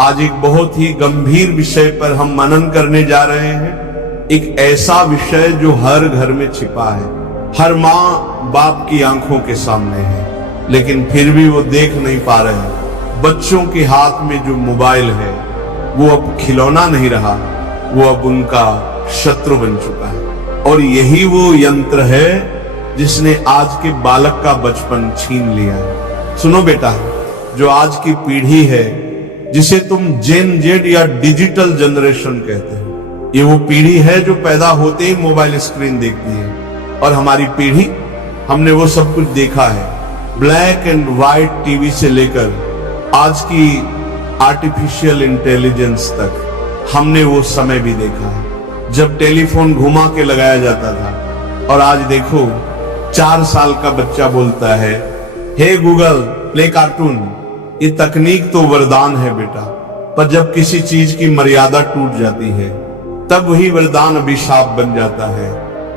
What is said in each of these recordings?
आज एक बहुत ही गंभीर विषय पर हम मनन करने जा रहे हैं। एक ऐसा विषय जो हर घर में छिपा है, हर माँ बाप की आंखों के सामने है, लेकिन फिर भी वो देख नहीं पा रहे। बच्चों के हाथ में जो मोबाइल है वो अब खिलौना नहीं रहा, वो अब उनका शत्रु बन चुका है। और यही वो यंत्र है जिसने आज के बालक का बचपन छीन लिया है। सुनो बेटा, जो आज की पीढ़ी है जिसे तुम जेन जेड या डिजिटल जनरेशन कहते हो, ये वो पीढ़ी है जो पैदा होते ही मोबाइल स्क्रीन देखती है। और हमारी पीढ़ी, हमने वो सब कुछ देखा है, ब्लैक एंड व्हाइट टीवी से लेकर आज की आर्टिफिशियल इंटेलिजेंस तक हमने वो समय भी देखा है जब टेलीफोन घुमा के लगाया जाता था। और आज देखो 4 साल का बच्चा बोलता है, हे गूगल प्ले कार्टून। ये तकनीक तो वरदान है बेटा, पर जब किसी चीज की मर्यादा टूट जाती है तब वही वरदान अभिशाप बन जाता है।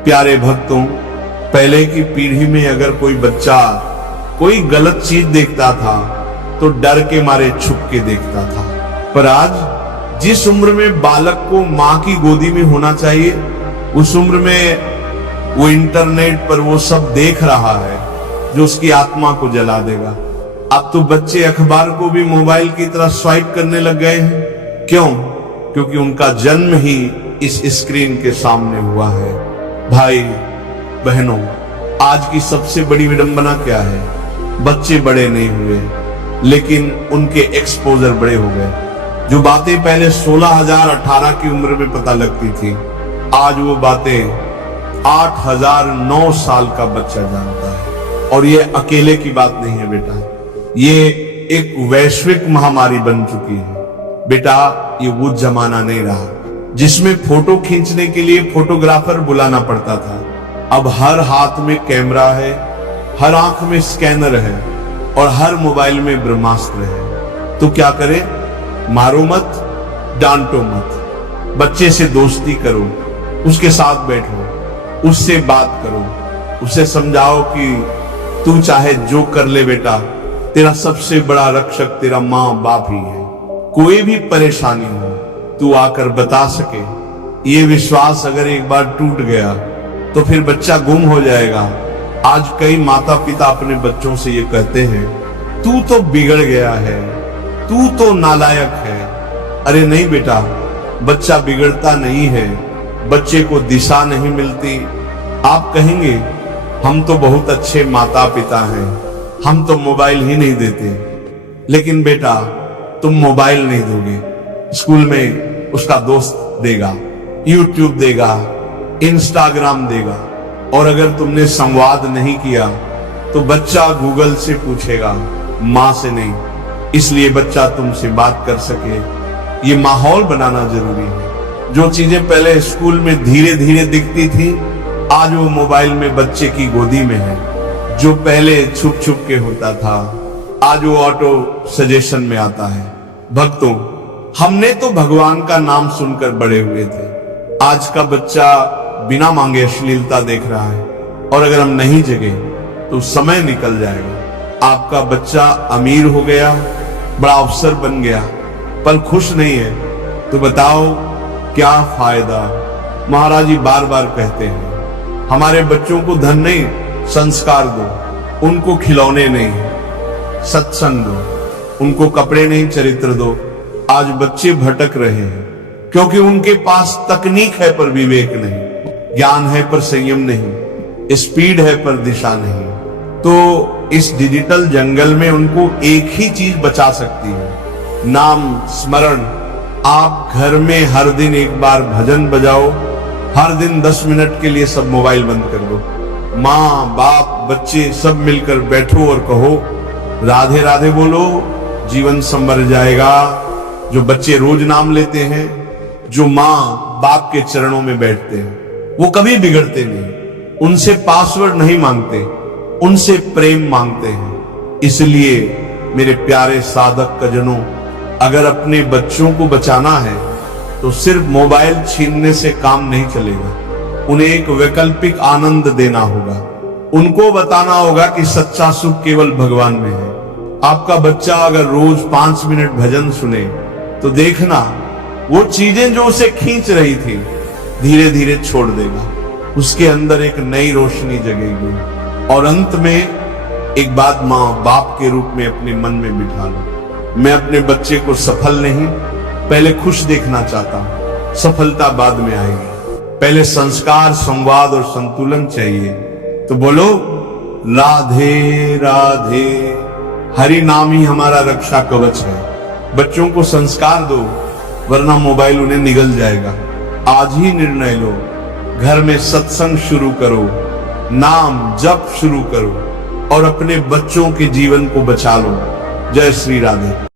प्यारे भक्तों, पहले की पीढ़ी में अगर कोई बच्चा कोई गलत चीज देखता था तो डर के मारे छुप के देखता था, पर आज जिस उम्र में बालक को माँ की गोदी में होना चाहिए, उस उम्र में वो इंटरनेट पर वो सब देख रहा है जो उसकी आत्मा को जला देगा। अब तो बच्चे अखबार को भी मोबाइल की तरह स्वाइप करने लग गए हैं। क्यों? क्योंकि उनका जन्म ही इस स्क्रीन के सामने हुआ है। भाई बहनों, आज की सबसे बड़ी विडंबना क्या है? बच्चे बड़े नहीं हुए, लेकिन उनके एक्सपोजर बड़े हो गए। जो बातें पहले 16,018 की उम्र में पता लगती थी, आज वो बातें 8,009 साल का बच्चा जानता है। और ये अकेले की बात नहीं है बेटा, ये एक वैश्विक महामारी बन चुकी है। बेटा, ये वो जमाना नहीं रहा जिसमें फोटो खींचने के लिए फोटोग्राफर बुलाना पड़ता था। अब हर हाथ में कैमरा है, हर आंख में स्कैनर है और हर मोबाइल में ब्रह्मास्त्र है। तो क्या करें? मारो मत, डांटो मत, बच्चे से दोस्ती करो, उसके साथ बैठो, उससे बात करो, उसे समझाओ कि तू चाहे जो कर ले बेटा, तेरा सबसे बड़ा रक्षक तेरा माँ बाप ही है। कोई भी परेशानी हो तू आकर बता सके। ये विश्वास अगर एक बार टूट गया तो फिर बच्चा गुम हो जाएगा। आज कई माता पिता अपने बच्चों से ये कहते हैं, तू तो बिगड़ गया है, तू तो नालायक है। अरे नहीं बेटा, बच्चा बिगड़ता नहीं है, बच्चे को दिशा नहीं मिलती। आप कहेंगे हम तो बहुत अच्छे माता पिता हैं, हम तो मोबाइल ही नहीं देते। लेकिन बेटा, तुम मोबाइल नहीं दोगे, स्कूल में उसका दोस्त देगा, यूट्यूब देगा, इंस्टाग्राम देगा। और अगर तुमने संवाद नहीं किया तो बच्चा गूगल से पूछेगा, माँ से नहीं। इसलिए बच्चा तुमसे बात कर सके, ये माहौल बनाना जरूरी है। जो चीजें पहले स्कूल में धीरे धीरे दिखती थी, आज वो मोबाइल में बच्चे की गोदी में है। जो पहले छुप छुप के होता था, आज वो ऑटो सजेशन में आता है। भक्तों, हमने तो भगवान का नाम सुनकर बड़े हुए थे। आज का बच्चा बिना मांगे अश्लीलता देख रहा है, और अगर हम नहीं जगे तो समय निकल जाएगा। आपका बच्चा अमीर हो गया, बड़ा अफसर बन गया, पर खुश नहीं है, तो बताओ क्या फायदा? महाराज जी बार बार कहते हैं, हमारे बच्चों को धन नहीं, संस्कार दो। उनको खिलौने नहीं, सत्संग दो। उनको कपड़े नहीं, चरित्र दो। आज बच्चे भटक रहे हैं क्योंकि उनके पास तकनीक है पर विवेक नहीं, ज्ञान है पर संयम नहीं, स्पीड है पर दिशा नहीं। तो इस डिजिटल जंगल में उनको एक ही चीज बचा सकती है, नाम स्मरण। आप घर में हर दिन एक बार भजन बजाओ, हर दिन 10 मिनट के लिए सब मोबाइल बंद कर दो। माँ बाप बच्चे सब मिलकर बैठो और कहो राधे राधे बोलो, जीवन संवर जाएगा। जो बच्चे रोज नाम लेते हैं, जो माँ बाप के चरणों में बैठते हैं, वो कभी बिगड़ते नहीं। उनसे पासवर्ड नहीं मांगते, उनसे प्रेम मांगते हैं। इसलिए मेरे प्यारे साधक कजनों, अगर अपने बच्चों को बचाना है तो सिर्फ मोबाइल छीनने से काम नहीं चलेगा। उन्हें एक वैकल्पिक आनंद देना होगा। उनको बताना होगा कि सच्चा सुख केवल भगवान में है। आपका बच्चा अगर रोज 5 मिनट भजन सुने तो देखना वो चीजें जो उसे खींच रही थी धीरे धीरे छोड़ देगा, उसके अंदर एक नई रोशनी जगेगी। और अंत में एक बात मां बाप के रूप में अपने मन में बिठा लो, मैं अपने बच्चे को सफल नहीं, पहले खुश देखना चाहता हूं, सफलता बाद में आएगी। पहले संस्कार, संवाद और संतुलन चाहिए। तो बोलो राधे राधे। हरि नाम ही हमारा रक्षा कवच है। बच्चों को संस्कार दो, वरना मोबाइल उन्हें निगल जाएगा। आज ही निर्णय लो, घर में सत्संग शुरू करो, नाम जप शुरू करो और अपने बच्चों के जीवन को बचा लो। जय श्री राधे।